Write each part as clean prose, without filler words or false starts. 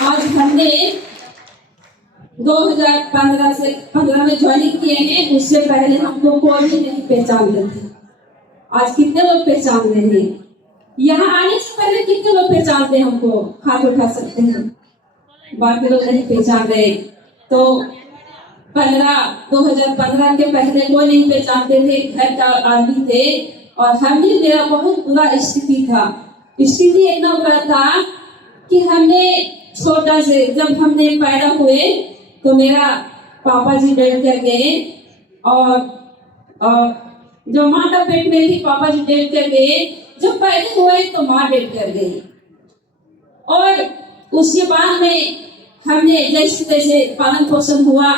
आज हमने 2015 में ज्वाइनिंग किए हैं। उससे पहले हमको कोई भी नहीं पहचानते थे। आज कितने लोग पहचान रहे हैं? यहाँ आने से पहले कितने लोग पहचानते हैं हमको? हाथ उठा सकते हैं। बाकी लोग नहीं पहचान रहे। तो 2015 के पहले कोई नहीं पहचानते थे। घर का आदमी थे और हमने, मेरा बहुत बुरा स्थिति था। स्थिति इतना बुरा था कि हमने छोटा से, जब हमने पैदा हुए तो मेरा पापा जी डेथ कर गए और जो माँ का पेट में थी पापा जी डेथ कर गए। जब पैदा हुए तो माँ डेथ कर गई और उसके बाद में हमने जैसे तैसे पालन पोषण हुआ।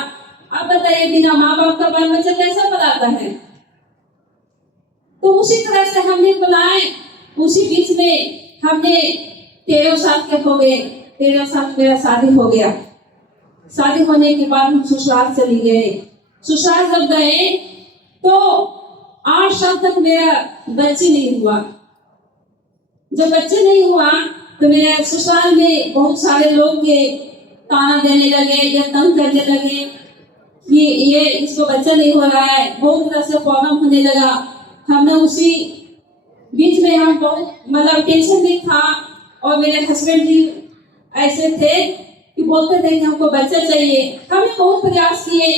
अब बताइए, बिना माँ बाप का बाल बच्चा कैसा पलाता है? तो उसी तरह से हमने बुलाए। उसी बीच में हमने 13 साल के हो गए। 13 साल मेरा शादी हो गया। शादी होने के बाद हम ससुराल चली गए। ससुराल जब गए तो 8 साल तक मेरा बच्चे नहीं हुआ। जब बच्चे नहीं हुआ तो मेरे ससुराल में बहुत सारे लोग ये ताना देने लगे या तंग करने लगे कि ये इसको बच्चा नहीं हो रहा है। बहुत तरह से प्रॉब्लम होने लगा। हमने उसी बीच में हम बहुत मतलब टेंशन भी था और मेरे हस्बैंड भी ऐसे थे कि बोलते थे कि हमको बच्चा चाहिए। हमने बहुत प्रयास किए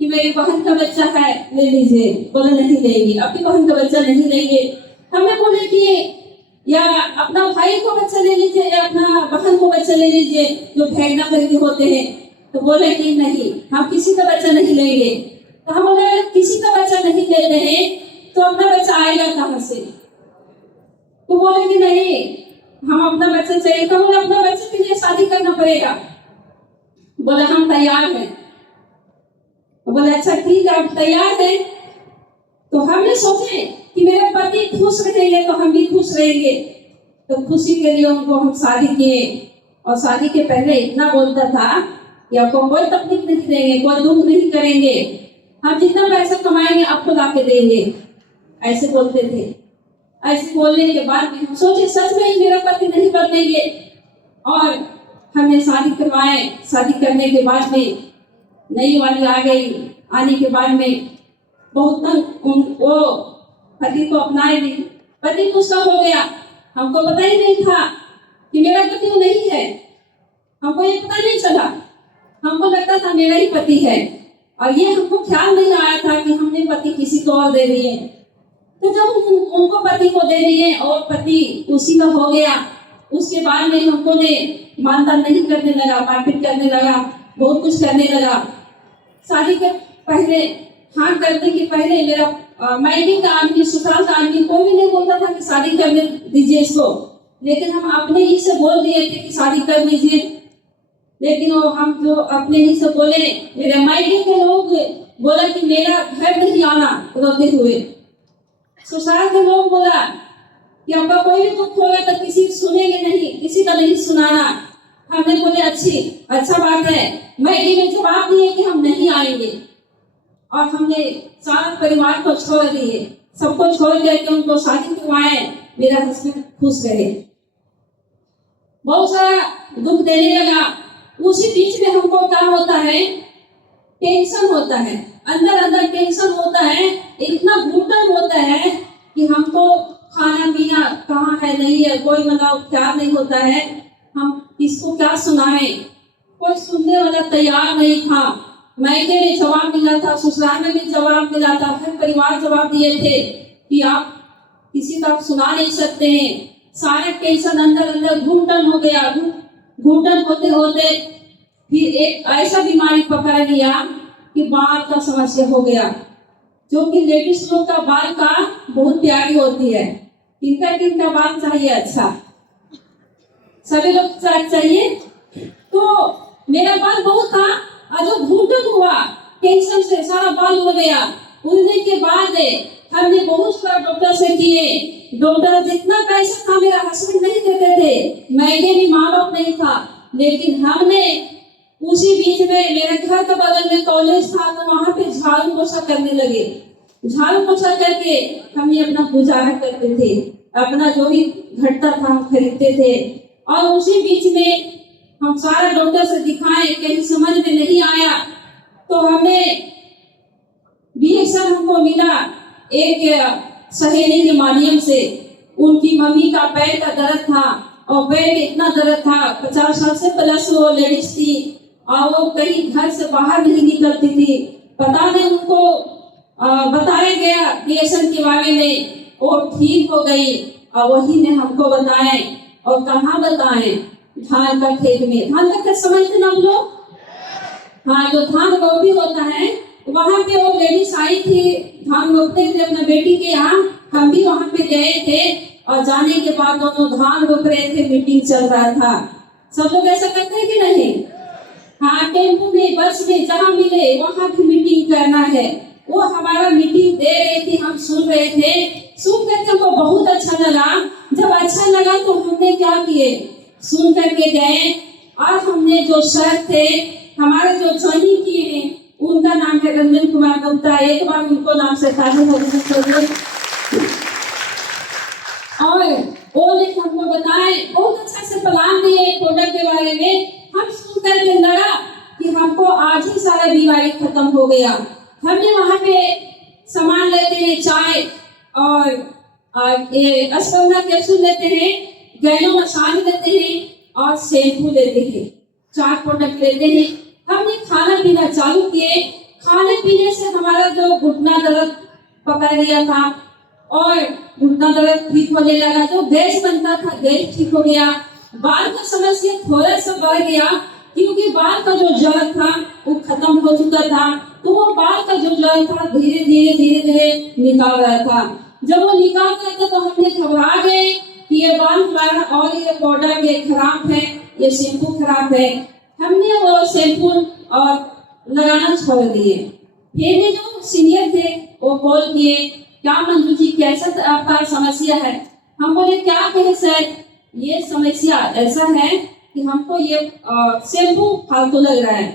कि मेरी बहन का बच्चा है, ले लीजिए। बोले नहीं लेंगे, अपनी बहन का बच्चा नहीं लेंगे। हमने बोले कि या अपना भाई को बच्चा ले लीजिए या अपना बहन को बच्चा ले लीजिए, जो भेगना करके होते हैं। तो बोले कि नहीं, हम किसी का बच्चा नहीं लेंगे। तो हम बोले किसी का बच्चा नहीं ले रहे तो अपना बच्चा आएगा कहाँ से? तो बोले कि नहीं, हम अपना बच्चा चाहिए। तो बोले अपना बच्चे के लिए शादी करना पड़ेगा। बोले हम तैयार हैं। तो बोले अच्छा ठीक है, आप तैयार हैं। तो हमने सोचे कि मेरे पति खुश रहेंगे तो हम भी खुश रहेंगे। तो खुशी के लिए उनको हम शादी किए। और शादी के पहले इतना बोलता था कि आपको कोई तकलीफ नहीं देंगे, कोई दुख नहीं करेंगे, हम जितना पैसा कमाएंगे आपको लाके देंगे, ऐसे बोलते थे। ऐसे बोलने के बाद में हम सोचे सच में ही मेरा पति नहीं बदलेंगे। और हमने शादी करवाए। शादी करने के बाद में नई वाली आ गई। आने के बाद में बहुत तक वो पति को अपनाए दी। पति को उसका हो गया। हमको पता ही नहीं था कि मेरा पति वो नहीं है। हमको ये पता नहीं चला। हमको लगता था मेरा ही पति है और ये हमको ख्याल नहीं आया था कि हमने पति किसी को और दे दिए। तो जब उनको पति को दे दिए और पति उसी का हो गया, उसके बाद में हमको ने मानदान नहीं करने लगा, मारपीट करने लगा, बहुत कुछ करने लगा। शादी के पहले, हाँ करने के पहले मेरा मायके का आदमी, ससुराल का आदमी कोई भी नहीं बोलता था कि शादी करने दीजिए इसको। लेकिन हम अपने ही से बोल दिए थे कि शादी कर दीजिए। लेकिन वो हम जो अपने ही से बोले, मेरे मायके के लोग बोला कि मेरा घर नहीं आना, रोते हुए। ससुराल के लोग बोला कि आपका कोई भी दुख होगा तो किसी सुनेंगे नहीं, किसी का नहीं सुनाना। हमने बोले अच्छा बात है। मायके में जवाब दिए कि हम नहीं आएंगे। और हमने सारा परिवार को छोड़ दिए, सबको छोड़ करके उनको शादी करवाए। मेरा हस्बैंड खुश रहे। बहुत सारा दुख देने लगा। उसी बीच में हमको क्या होता है, टेंशन होता है, अंदर अंदर टेंशन होता है। इतना घुटन होता है कि हमको खाना पीना कहाँ है नहीं है, कोई मतलब ख्याल नहीं होता है। हम किसको क्या सुनाए, कोई सुनने वाला तैयार नहीं था। मायके में जवाब मिला था, ससुराल में भी जवाब मिला था, हर परिवार जवाब दिए थे कि आप किसी का सुना नहीं सकते हैं। सारा टेंशन अंदर अंदर घुटन हो गया। घुटन होते होते फिर एक ऐसा बीमारी पकड़ लिया कि बाल का समस्या हो गया, जो कि लेडीज लोग का बाल का बहुत प्यारी होती है। किनका बाल चाहिए अच्छा, सभी लोग चाहिए। तो मेरा बाल बहुत था और जो घुटन हुआ टेंशन से सारा बाल उड़ गया। उड़ने के बाद हमने बहुत सारा डॉक्टर से किए। डॉक्टर जितना पैसा था मेरा हस्बैंड नहीं देते थे, मैंने भी माँ बाप नहीं था। लेकिन हमने उसी बीच में मेरे घर के बगल में कॉलेज था तो वहाँ पे झाड़ू पोछा करने लगे। झाड़ू पोछा करके हम ये अपना गुजारा करते थे, अपना जो भी घटता था हम खरीदते थे। और उसी बीच में हम सारा डॉक्टर से दिखाए, कहीं समझ में नहीं आया, तो हमें रिएक्शन हमको मिला एक सहेली के माध्यम से। उनकी मम्मी का पैर का दर्द था और पैर में इतना दर्द था, 50 साल से प्लस वो लेडीज थी और वो कहीं घर से बाहर नहीं निकलती थी। पता नहीं उनको बताया गया रिएक्शन के बारे में, और ठीक हो गई। और वही ने हमको बताए, और कहाँ बताए, धान का खेत में। धान का खेत समझते ना लोग? हाँ, जो धान रोपी होता है वहाँ पे वो लेडीज आई थी धान रोपने के लिए अपने बेटी के यहाँ। हम भी वहाँ पे गए थे और जाने के बाद दोनों धान रोप रहे थे, मीटिंग चल रहा था। सब लोग ऐसा करते हैं कि नहीं? हाँ, टेम्पो में, बस में, जहाँ मिले वहाँ भी मीटिंग करना है। वो हमारा मीटिंग दे रहे थे, हम सुन रहे थे। सुन करके हमको बहुत अच्छा लगा। जब अच्छा लगा तो हमने क्या किए, सुन करके गए और हमने जो सर थे हमारे जो ज्वाइनिंग किए हैं, उनका नाम है रंजन कुमार गुप्ता। एक बार उनको नाम से ताली बजाइए। और वो ने हमको बताए, बहुत अच्छा से प्लान दिए प्रोडक्ट के बारे में। हम सुन करके लगा कि हमको आज ही सारा बीमारी खत्म हो गया। हमने वहाँ पे सामान लेते हैं, चाय और ये अस्पंदा कैप्सूल लेते हैं, गैनो मसाज लेते हैं और शैम्पू लेते हैं, 4 प्रोडक्ट लेते हैं। हमने खाना पीना चालू किए। खाने पीने से हमारा जो घुटना दर्द पकड़ लिया था और घुटना दर्द ठीक होने लगा। जो गैस बनता था गैस ठीक हो गया। बाल का समस्या थोड़ा सा बढ़ गया, क्योंकि बाल का जो जड़ था वो खत्म हो चुका था। तो वो बाल का जो जड़ था धीरे धीरे निकाल रहा था। जब वो निकाल रहा था तो हमने घबरा गए कि ये बाल हमारा और ये प्रोडक्ट ये खराब है, ये शैम्पू खराब है। हमने वो शैम्पू और लगाना छोड़ दिए। फिर भी जो सीनियर थे वो कॉल किए, क्या मंजू जी कैसा आपका समस्या है? हम बोले क्या कहे सर, ये समस्या ऐसा है कि हमको ये शैम्पू फालतू लग रहा है।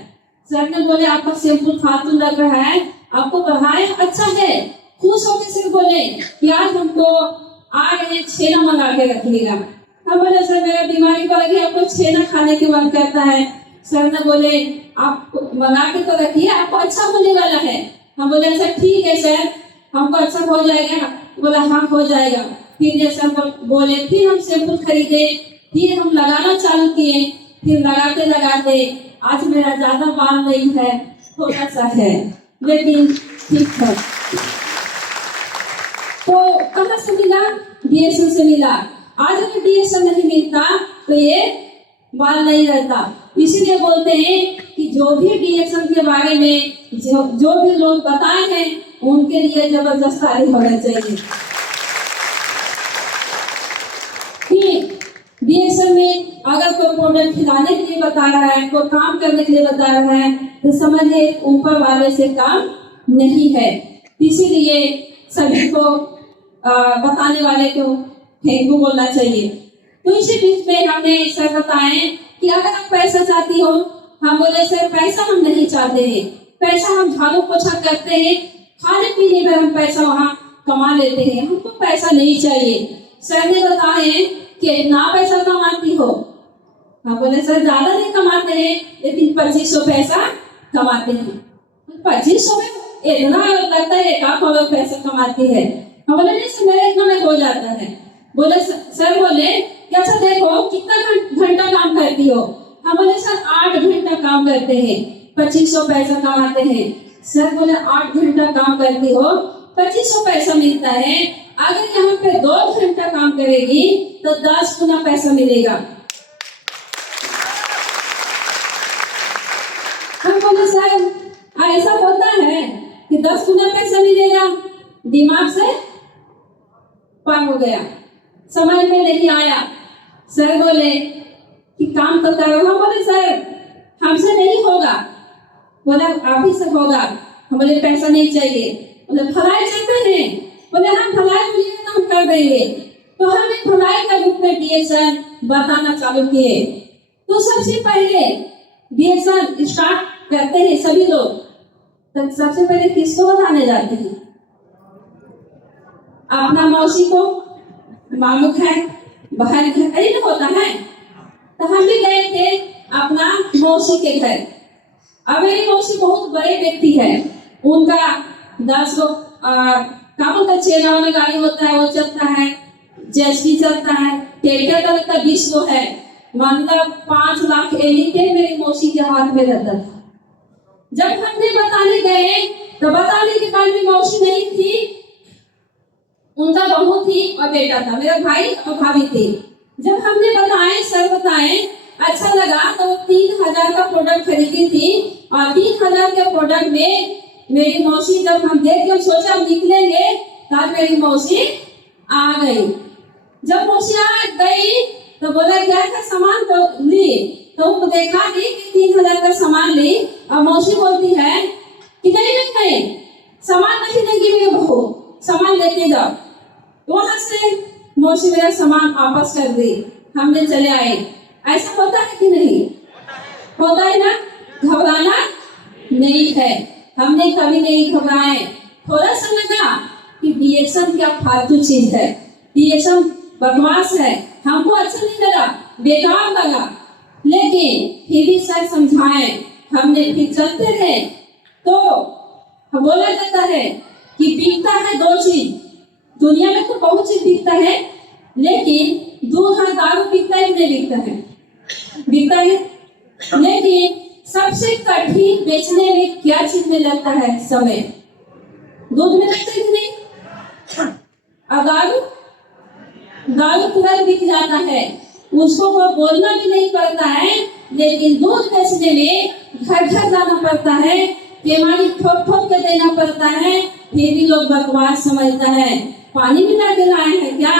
सर ने बोले आपका शैम्पू फालतू लग रहा है, आपको बढ़ाए अच्छा है। खुश होकर सर बोले कि आज हमको आ गए छेना मंगा के रखिएगा। हम बोले सर मेरा बीमारी बढ़ गई, आपको छेना खाने के मन करता है। सर ने बोले आप मंगा के तो रखिए, आपको अच्छा होने वाला है। हम बोले सर ठीक है सर, हमको अच्छा हो जाएगा। बोला हाँ हो जाएगा। फिर सर बोले, फिर हम शैम्पू खरीदे, फिर हम लगाना चालू किए। फिर लगाते लगाते आज मेरा ज्यादा बाल नहीं है, थोड़ा सा है, लेकिन ठीक है। तो कहाँ से मिला? डीएसएन से मिला। आज अगर डीएसएन नहीं मिलता तो ये बाल नहीं रहता। इसीलिए बोलते हैं कि जो भी डीएसएन के बारे में जो भी लोग बताए हैं उनके लिए जबरदस्त तारीफ होना चाहिए। डीएसएन में अगर कोई प्रोडक्ट खिलाने के लिए बता रहा है, कोई काम करने के लिए बता रहा है, तो समझिए ऊपर वाले से काम नहीं है। इसीलिए सभी को बताने वाले को थैंक यू बोलना चाहिए। तो इसी बीच में हमने सर बताए कि अगर आप पैसा चाहती हो, हम बोले सर पैसा हम नहीं चाहते हैं, पैसा हम झाड़ू पोछा करते हैं, खाने पीने में हम पैसा वहाँ कमा लेते हैं, हमको पैसा नहीं चाहिए। सर ने बताए कि इतना पैसा कमाती हो? हम बोले सर ज्यादा नहीं कमाते हैं, लेकिन 2500 पैसा कमाते हैं। 2500 में इतना लगता है एक आध लोग पैसा कमाती है। हम बोले नहीं सर मेरे इतना में हो जाता है। बोले सर बोले अच्छा देखो कितना घंटा काम करती हो? हम बोले सर 8 घंटा काम करते हैं, 2500 पैसा कमाते हैं। सर बोले 8 घंटा काम करती हो, 2500 पैसा मिलता है, अगर यहाँ पे 2 घंटा काम करेगी तो 10 गुना पैसा मिलेगा। हम बोले सर ऐसा होता है कि 10 गुना पैसा मिलेगा? दिमाग से पार हो गया, समझ में नहीं आया। सर बोले कि काम तो करो। हम बोले सर हमसे नहीं होगा। बोला आप ही से होगा। हम बोले पैसा नहीं चाहिए। बोले भलाई चाहते हैं? बोले हाँ भलाई बोलिए तो हम कर देंगे। तो हम एक भलाई का रूप में डीएसएन बताना चालू किए। तो सबसे पहले डीएसएन स्टार्ट करते हैं सभी लोग, तो सबसे पहले किसको बताने जाते हैं? अपना मौसी को, मामू है, बहन है, यही होता है। तो हम भी गए थे अपना मौसी के घर। अब मेरी मौसी बहुत बड़े व्यक्ति है, उनका 10 लोग क्या बोलते हैं, 6 वाला गाड़ी होता है वो चलता है, जेसीबी चलता है, ट्रैक्टर का 20 गो है, मतलब 5 लाख एलिटे मेरी मौसी के हाथ में रहता था। जब हमने बताने गए तो बताने के बाद में मौसी नहीं थी, उनका बहू थी और बेटा था, मेरा भाई और भाभी थे। जब हमने बताए, सर बताए, अच्छा लगा, तो 3000 का प्रोडक्ट खरीदी थी और 3000 के प्रोडक्ट में मेरी मौसी, जब हम देख के सोचा निकलेंगे, तब मेरी मौसी आ गई। जब मौसी आ गई तो बोला क्या क्या सामान तो ली, तो वो देखा दी कि 3000 का सामान ली और मौसी बोलती है कि नहीं सामान नहीं लेगी मेरी बहू, सामान लेते जाओ। वहां से मौसी मेरा सामान वापस कर दी, हमने चले आए। ऐसा होता है कि नहीं होता है ना, घबराना नहीं है, हमने कभी नहीं घबराए। थोड़ा सा लगा कि रिएक्शन क्या फालतू चीज है, रिएक्शन बकवास है, हमको अच्छा नहीं लगा, बेकार लगा, लेकिन फिर भी सर समझाए, हमने फिर चलते रहे। तो बोला जाता है कि बिकता है 2 चीज दुनिया में, तो बहुत चीज बिकता है, लेकिन दूध और दारू बिकता है कि नहीं बिकता है, बिकता है। लेकिन सबसे कठिन बेचने में क्या चीज में लगता है, समय। दूध में लगता है कि नहीं, और दारू तुरंत बिक जाता है, उसको कोई बोलना भी नहीं पड़ता है। लेकिन दूध बेचने में घर घर जाना पड़ता है, केवाड़ी ठोक ठोक के देना पड़ता है, फिर भी लोग बकवास समझता है। पानी मिला के लाए हैं क्या,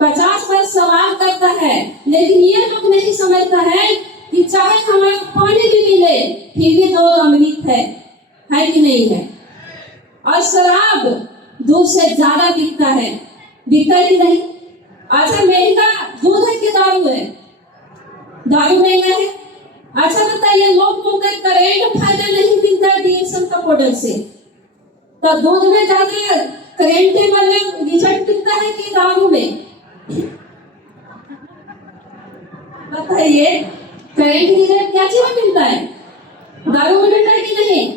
50 बार सवाल करता है, लेकिन ये लोग नहीं समझता है कि चाहे हमें पानी भी मिले फिर भी 2 अमृत है कि नहीं है। और शराब दूध से ज्यादा बिकता है कि नहीं। अच्छा महंगा दूध है कि दारू है, दारू महंगा है। अच्छा बताइए, लोग बोलते हैं करेंट फायदा नहीं मिलता है डीएसएल का प्रोडक्ट से, तो दूध में ज्यादा करेंट वाला रिजल्ट मिलता है कि दारू में, बताइए करेंट रिजल्ट क्या चीज में मिलता है, दारू में मिलता है कि नहीं।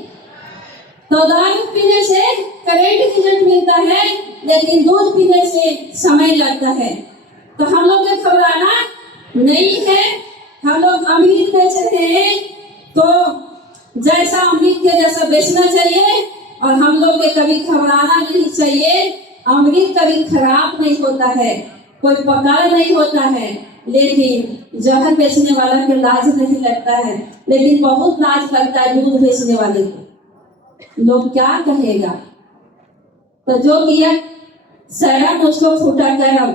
तो दारू पीने से करेंट रिजल्ट मिलता है, लेकिन दूध पीने से समय लगता है। तो हम लोग को घबराना नहीं है, हम लोग अमृत बेच रहे हैं, तो जैसा अमृत के जैसा बेचना चाहिए, और हम लोग को कभी घबराना नहीं चाहिए। अमृत कभी खराब नहीं होता है, कोई पकार नहीं होता है, लेकिन जहर बेचने वाला के लाज नहीं लगता है, लेकिन बहुत लाज लगता है दूध बेचने वाले को, लोग क्या कहेगा। तो जो किया शर्म उसको फूटा करम,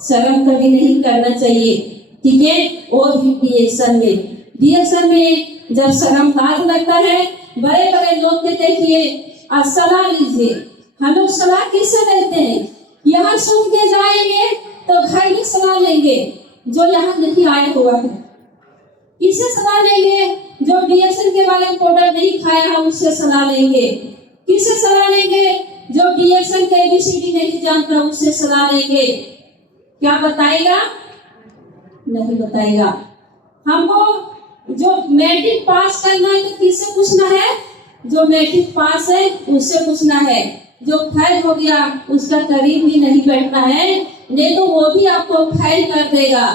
शर्म कभी नहीं करना चाहिए, ठीक है। और भी रिएक्शन में जब शर्म लाज लगता है, बड़े बड़े लोग के देखिए और सलाह लीजिए। हम लोग सलाह किससे लेते हैं, यहाँ सुन के जाएंगे तो घर में सलाह लेंगे, जो यहाँ नहीं आया हुआ है। किससे सलाह लेंगे, जो डीएसएल के बारे में प्रोडक्ट नहीं खाया है उससे सलाह लेंगे। किससे सलाह लेंगे, जो डीएसएल के एबीसीडी नहीं जानता उससे सलाह लेंगे। क्या बताएगा, नहीं बताएगा। हमको जो मैट्रिक पास करना है तो किससे पूछना है, जो मैट्रिक पास है उससे पूछना है। जो फेल हो गया उसका करीब भी नहीं बैठना है, नहीं तो वो भी आपको फेल कर देगा।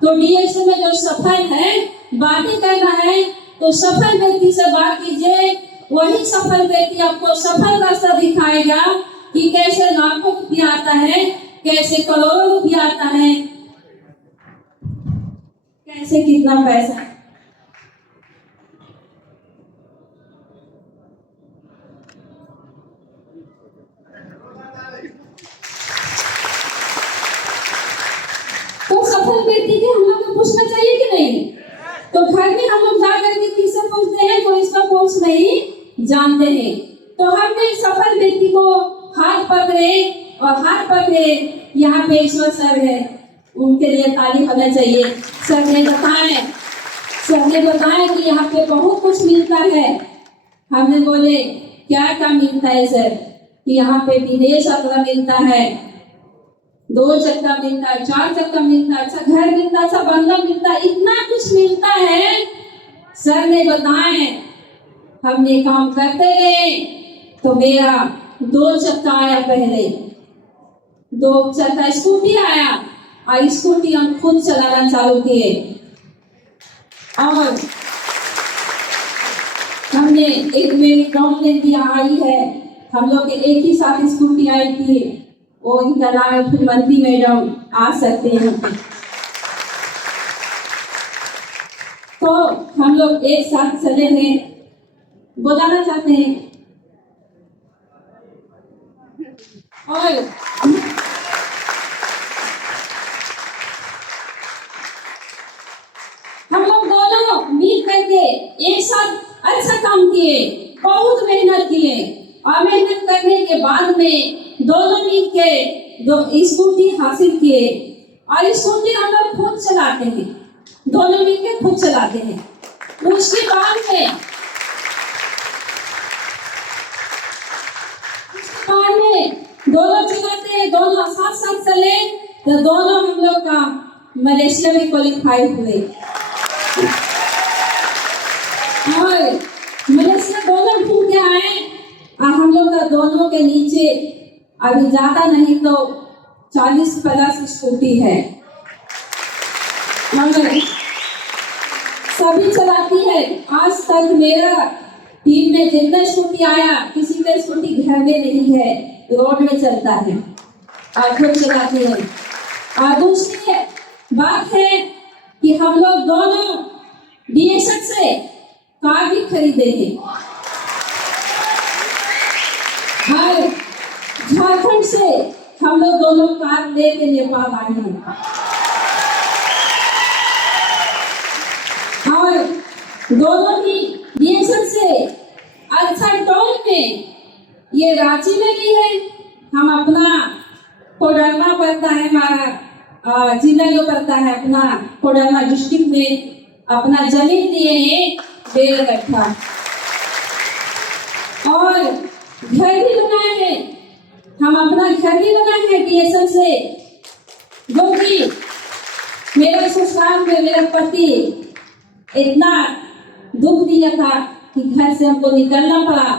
तो डीएसएल में जो सफल है बातें करना है, तो सफल व्यक्ति से बात कीजिए, वही सफल व्यक्ति आपको सफल रास्ता दिखाएगा कि कैसे लाखों रुपया आता है, कैसे करोड़ों रुपया आता है, कैसे कितना पैसा। तो सफल व्यक्ति के हम लोग को पूछना चाहिए कि नहीं। तो घर में हम लोग जाकर के किससे पूछते हैं, जो इसका कोर्स नहीं जानते हैं। तो हमने सफल व्यक्ति को हाथ पकड़े, और हाथ पकड़े यहाँ पे ईश्वर सर है, उनके लिए ताली होना चाहिए। सर ने बताया कि यहाँ पे बहुत कुछ मिलता है। हमने बोले क्या क्या मिलता है सर, कि यहाँ पे विदेश यात्रा मिलता है, 2 चक्का मिलता है, 4 चक्का मिलता है, अच्छा घर मिलता है, अच्छा बंगला मिलता है, इतना कुछ मिलता है। सर ने बताए, हमने काम करते गए तो मेरा 2 चक्का आया, पहले 2 चक्का स्कूटी आया और स्कूटी हम खुद चलाना चालू किए। और हमने एक मेरी गाँव में भी आई है, हम लोग के एक ही साथ स्कूटी आई थी, वो इनका नाम है फुलमती मैडम, आ सकते हैं। तो हम लोग एक साथ चले हैं, बुलाना चाहते हैं। और हम लोग दोनों मिल करके एक साथ अच्छा काम किए, बहुत मेहनत किए, और मेहनत करने के बाद में दोनों मिल के 2 स्कूटी हासिल किए। और स्कूटी हम लोग खुद चलाते हैं, दोनों मिल के खुद चलाते हैं। उसके बाद में दोनों चलाते हैं, दोनों साथ साथ चले तो दोनों हम लोग का मलेशिया में क्वालिफाई हुए। और मलेशिया दोनों घूम के आए, और हम लोग का दोनों के नीचे अभी ज्यादा नहीं तो 40+ स्कूटी है, मगर सभी चलाती है। आज तक मेरा टीम में जितना स्कूटी आया, किसी का स्कूटी घर में नहीं है, रोड में चलता है और खुद चलाती है। और दूसरी बात है कि हम लोग दोनों DSN से कार भी खरीदे हैं, और झारखंड से हम लोग दोनों कार लेके नेपाल आए हैं। और दोनों ही DSN से अच्छा टोल में ये रांची में भी है, हम अपना कोडरमा पड़ता है, हमारा जिला जो पड़ता है अपना कोडरमा डिस्ट्रिक्ट में अपना जमीन दिए हैं 1.5 कट्ठा, और घर भी बनाए हैं, हम अपना घर भी बनाए हैं DSN से। जो कि मेरे ससुराल में मेरा पति इतना दुख दिया था कि घर से हमको निकलना पड़ा,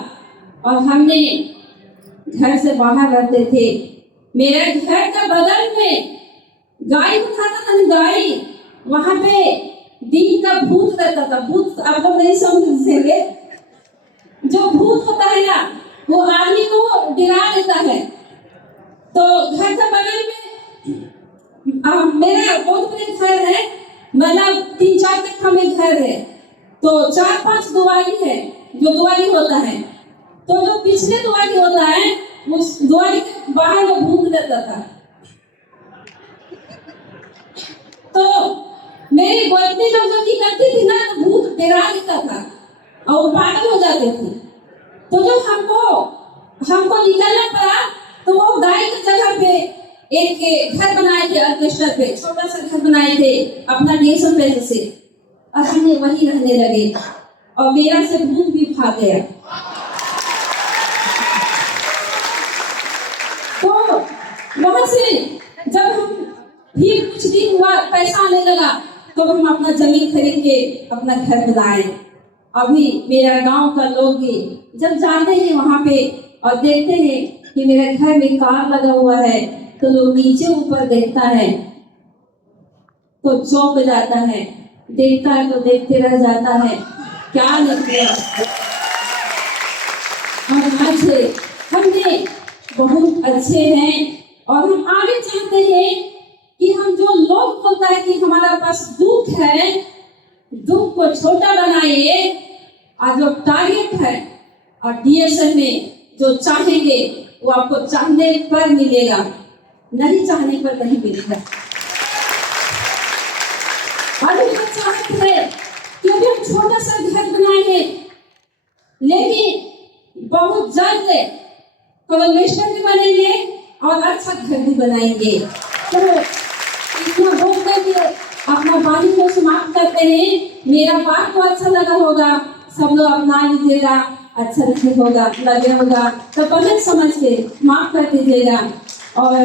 और हमने घर से बाहर रहते थे। मेरे घर का बगल में गाय उठाता था, गाय, वहां पे दिन का भूत रहता था। भूत आप लोग नहीं समझेंगे, जो भूत होता है ना वो आदमी को डरा देता है। तो घर का बगल में मेरा बहुत बड़े घर है, मतलब 3-4 कट्ठा में घर है, तो 4-5 दुआरी है, जो दुआरी होता है, तो जो पिछले दुआरी होता है उस दुआरी के बाहर में भूत रहता था। तो मेरी पत्नी लोग जो की करती थी ना, तो भूत डरा देता था और वो पागल हो जाते थे। तो जो हमको निकलना पड़ा, तो वो गाय की जगह पे एक घर बनाए थे, ऑर्केस्ट्रा पे छोटा सा घर बनाए थे अपना DSN पैसे से, और हमने वहीं रहने लगे, और मेरा से भूत भी भाग गया। तो वहां से जब हम फिर कुछ दिन हुआ, पैसा आने लगा, तो हम अपना जमीन खरीद के अपना घर बनाए। अभी मेरा गांव का लोग भी जब जाते हैं वहां पे और देखते हैं कि मेरे घर में कार लगा हुआ है, तो लोग नीचे ऊपर देखता है तो चौंक जाता है, देखता है तो देखते रह जाता है, क्या निकले। और आज हमने बहुत अच्छे हैं, और हम आगे चाहते हैं कि हम जो लोग बोलता है कि हमारा पास दुख है, दुख को छोटा बनाइए, और जो टारगेट है और DSN में जो चाहेंगे वो आपको चाहने पर मिलेगा, नहीं चाहने पर नहीं मिलेगा। अभी हम चाहते हैं क्योंकि हम छोटा सा घर बनाए हैं, लेकिन बहुत जल्द कॉलोनेशन भी बनेंगे और अच्छा घर भी बनाएंगे। तो इतना बोल करके अपना वाणी को समाप्त करते हैं। मेरा बात को अच्छा लगा होगा, सब लोग अपना लीजिएगा, अच्छा नहीं होगा लगे होगा तो पहले समझ के माफ कर दीजिएगा। और